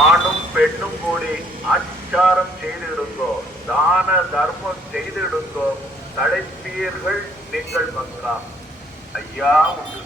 ஆணும் பெண்ணும் கூடி அச்சாரம் செய்திடுங்கோ, தான தர்மம் செய்திடுங்கோ, தழைப்பீர்கள் நீங்கள் மக்கா. ஐயா உண்டு.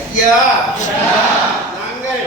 ஐயா நாங்கள்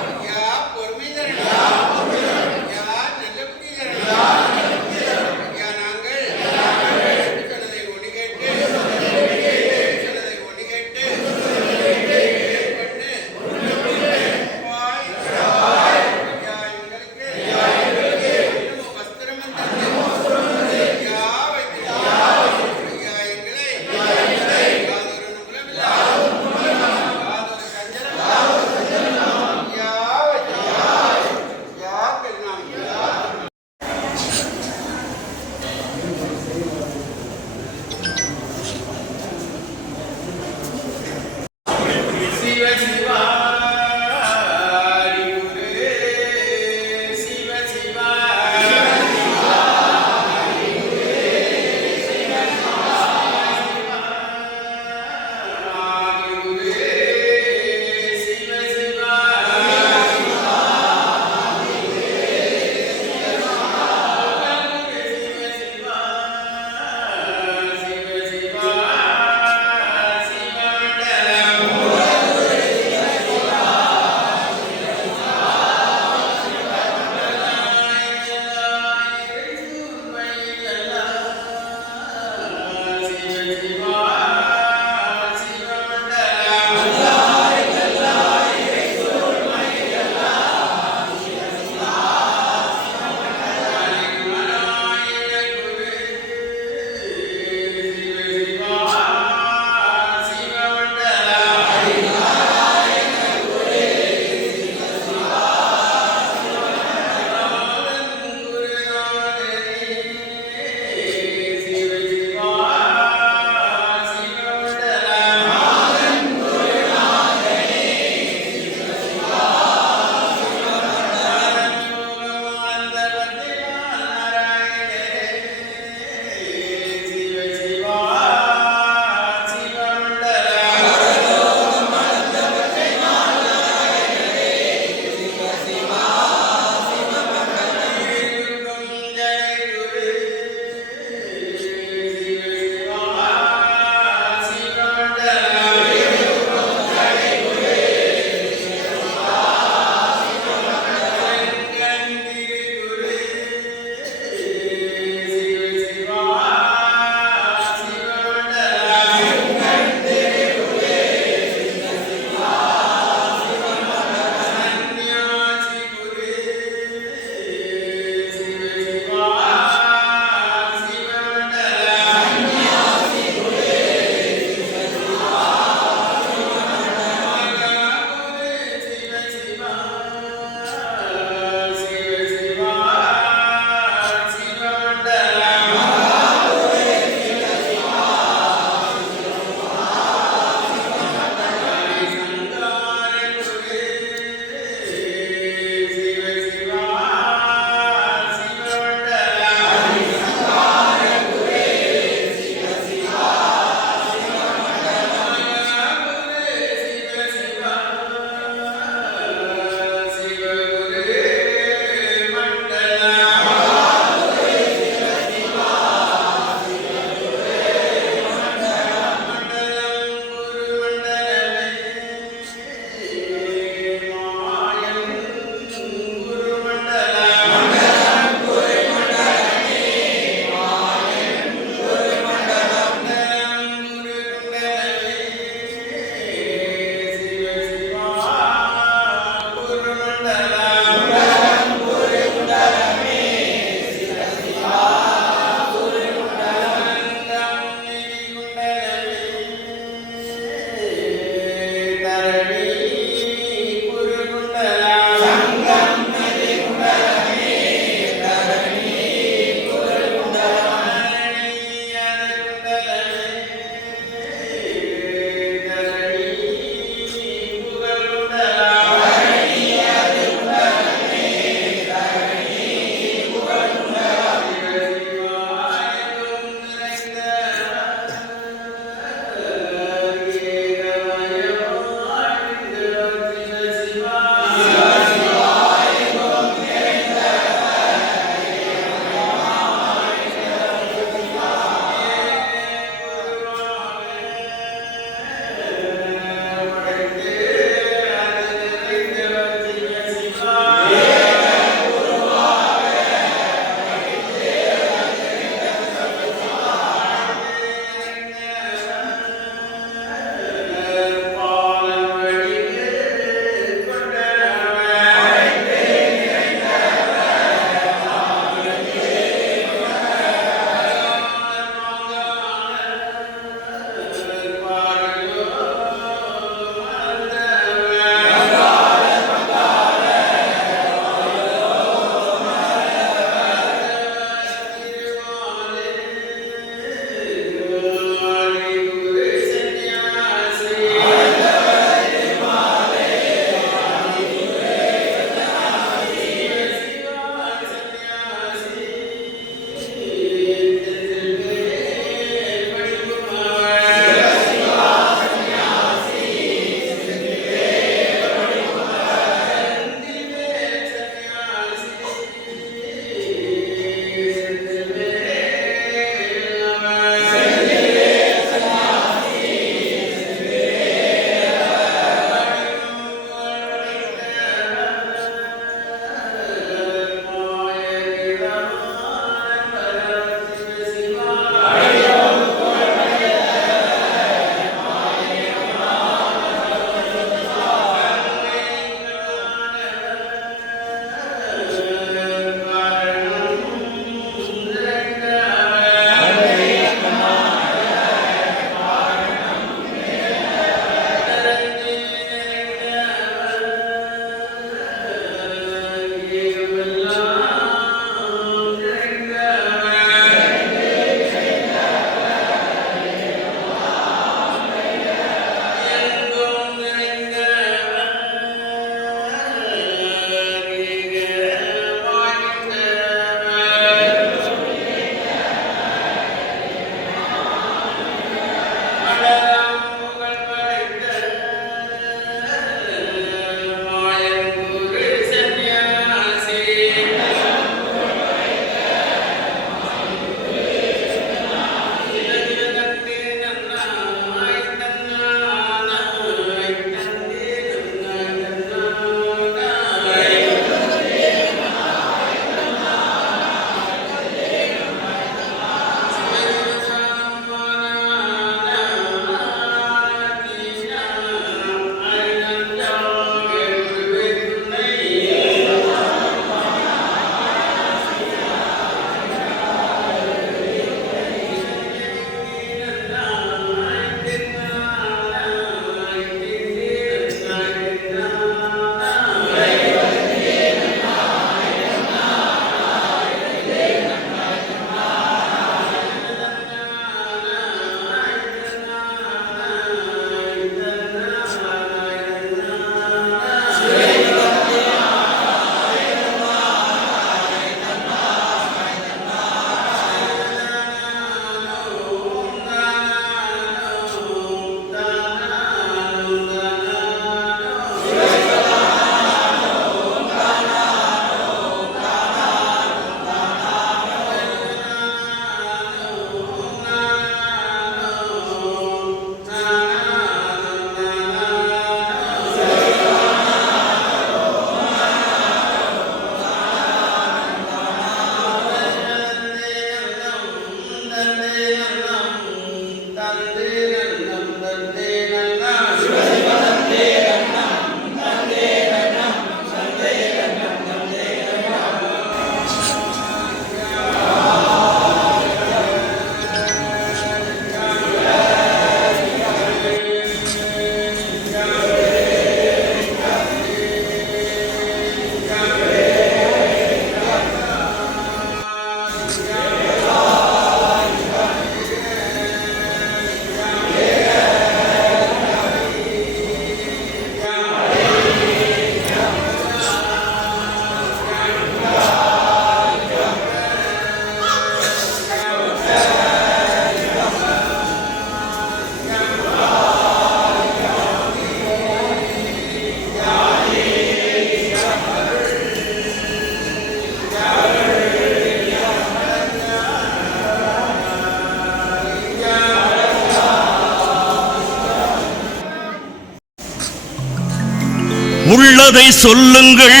உள்ளதை சொல்லுங்கள்,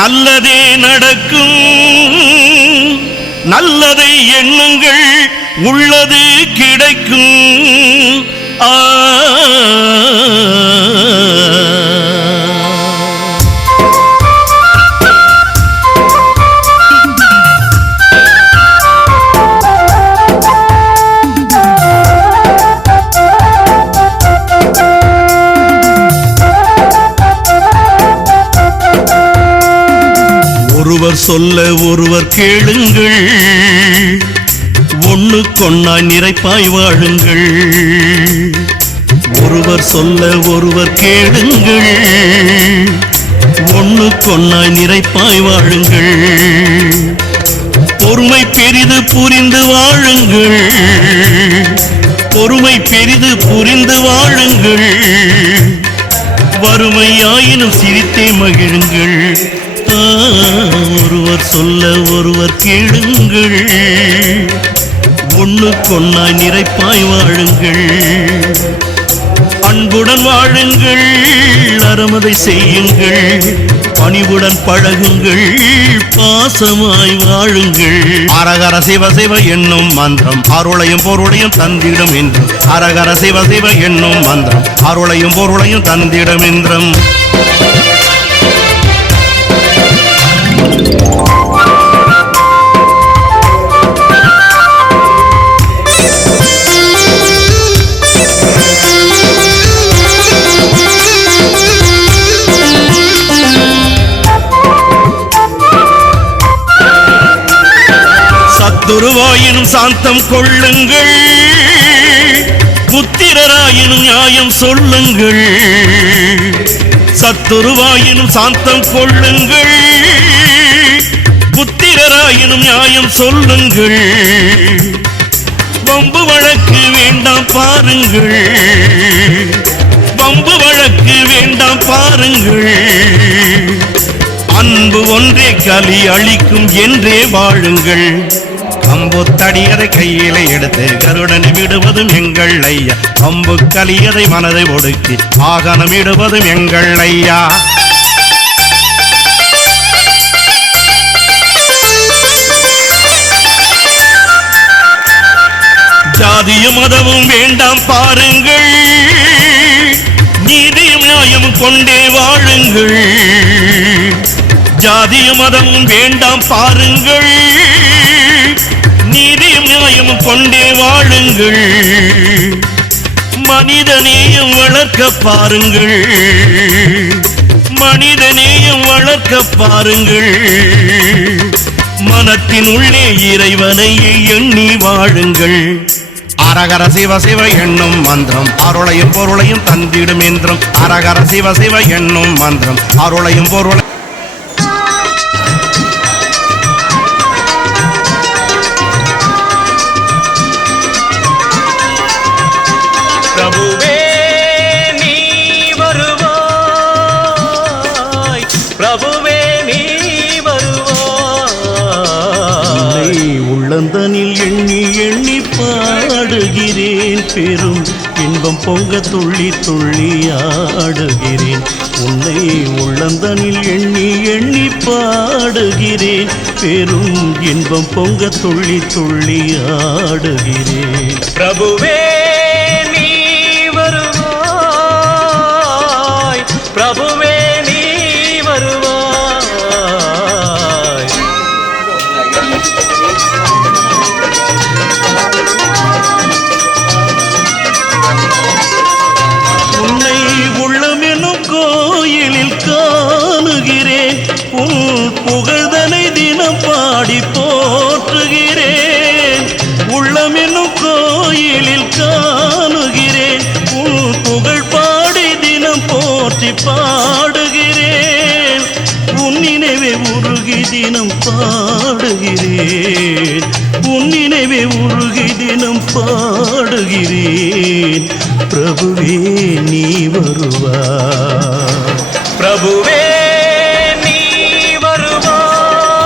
நல்லதே நடக்கும். நல்லதை எண்ணுங்கள், உள்ளது கிடைக்கும். ஒருவர் சொல்ல ஒருவர் கேளுங்கள், ஒண்ணுக்கொன்னாய் நிறைப்பாய் வாழுங்கள். ஒருவர் சொல்ல ஒருவர் கேளுங்கள், ஒண்ணுக்கொன்னாய் நிறைப்பாய் வாழுங்கள். பொறுமை பெரிது புரிந்து வாழுங்கள், பொறுமை பெரிது புரிந்து வாழுங்கள். வறுமையாயினும் சிரித்தே மகிழுங்கள். ஒருவர் சொல்ல ஒருவர் கேளுங்கள், ஒண்ணுக்கொன்னாய் நிறைப்பாய் வாழுங்கள். அன்புடன் வாழுங்கள், அறமதை செய்யுங்கள். பணிவுடன் பழகுங்கள், பாசமாய் வாழுங்கள். அரகர சிவ சிவ என்னும் மந்திரம் அருளையும் பொருளையும் தந்திடும் என்றும். அரகர சிவ சிவ என்னும் மந்திரம் அருளையும் பொருளையும் தந்திடும் என்றும். சத்துருவாயினும் சாந்தம் கொள்ளுங்கள், புத்திரராயினும் நியாயம் சொல்லுங்கள். சத்துருவாயினும் சாந்தம் கொள்ளுங்கள், புத்திரராயினும் நியாயம் சொல்லுங்கள். வம்பு வழக்கு வேண்டாம் பாருங்கள், வம்பு வழக்கு வேண்டாம் பாருங்கள். அன்பு ஒன்றே கலி அளிக்கும் என்றே வாழுங்கள். அம்பு தடியதை கையில எடுத்து கருடனை விடுவதும் எங்கள் ஐயா. அம்பு கலியதை மனதை ஒடுக்கி ஆகனம் இடுவதும் எங்கள் ஐயா. ஜாதியும் மதமும் வேண்டாம் பாருங்கள், நீதியும் நியாயமும் கொண்டே வாழுங்கள். ஜாதியும் மதமும் வேண்டாம் பாருங்கள், நீதியும் நியாயமும் கொண்டே வாழுங்கள். மனிதநேயம் வளர்க்க பாருங்கள், மனிதநேயம் வளர்க்க பாருங்கள். மனத்தின் உள்ளே இறைவனை எண்ணி வாழுங்கள். அரகர சிவ சிவ என்னும் மந்திரம் அருளையும் பொருளையும் தந்திடும் என்றும். அரகர சிவ சிவ என்னும் மந்திரம் அருளையும் பொருளை. பிரபுவே நீ வருவாய், பிரபுவே நீ வருவாய். உள்ளந்தனில் எண்ணி எண்ணி பாடுகிறேன், பெரும் இன்பம் பொங்க துள்ளி துள்ளி ஆடுகிறேன். உன்னை உள்ளந்தனில் எண்ணி எண்ணி பாடுகிறேன், பெரும் இன்பம் பொங்க துள்ளி துள்ளி ஆடுகிறேன். பிரபுவே நீ வருவாய், பிரபுவே நீ வருவாய். உன்னை உள்ளம் என்னும் கோயிலில் காணுகிறேன், உன் புகழ்தனை தினம் பாடி போற்றுகிறேன். உள்ளம் என்னும் கோயிலில் காணுகிறேன், உன் புகழ் பாடி தினம் போற்றி பாடுகிறேன். உன் நினைவே உருகி தினம் பாடுகிறேன், உன் நினைவே உருகி தினம் பாடுகிறேன். பிரபுவே நீ வருவாய், பிரபுவே நீ வருவாய்,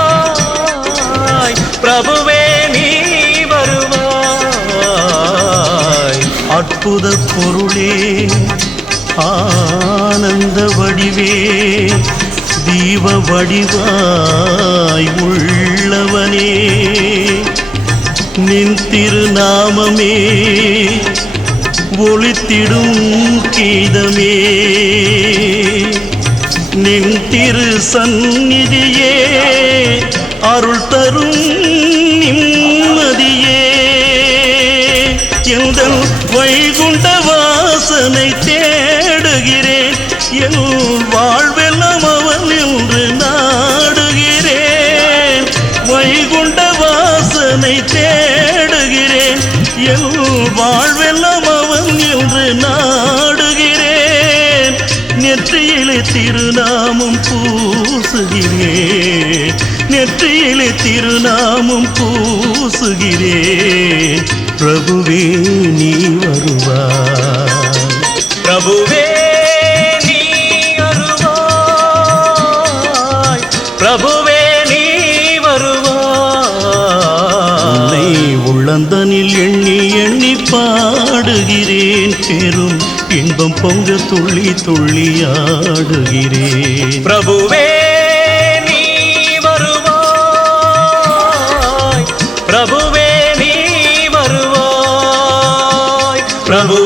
பிரபுவே நீ வருவாய். அற்புத பொருளே ஆனந்த வடிவே தீப வடிவாய் உள்ளவனே நின் திருநாமமே ஒளித்திடும் கீதமே நின் திரு சந்நிதியே அருள் தரும் நிம்மதியே எந்தன் வைகுண்ட வாசனை தேடுகிறேன் என் வாழ்வெல்லாம் அவன் என்று நாடுகிறேன் வைகுண்ட வாசனை தேடுகிறேன் என் வாழ்வெல்லாம் அவன் என்று நாடுகிறேன் நெற்றியிலே திருநாமம் பூசுகிறேன் நெற்றியிலே திருநாமம் பூசுகிறேன் பிரபுவே நீ வருவாய் பிரபுவே நீ வருவாய் பிரபுவே நீ வருவாய் உன்னை உள்ளந்தனில் எண்ணி எண்ணி பாடுகிறேன் பெரும் இன்பம் பொங்க துள்ளி துள்ளி ஆடுகிறேன் பிரபுவே நீ வருவாய் பிரபுவே நீ வருவாய் பிரபு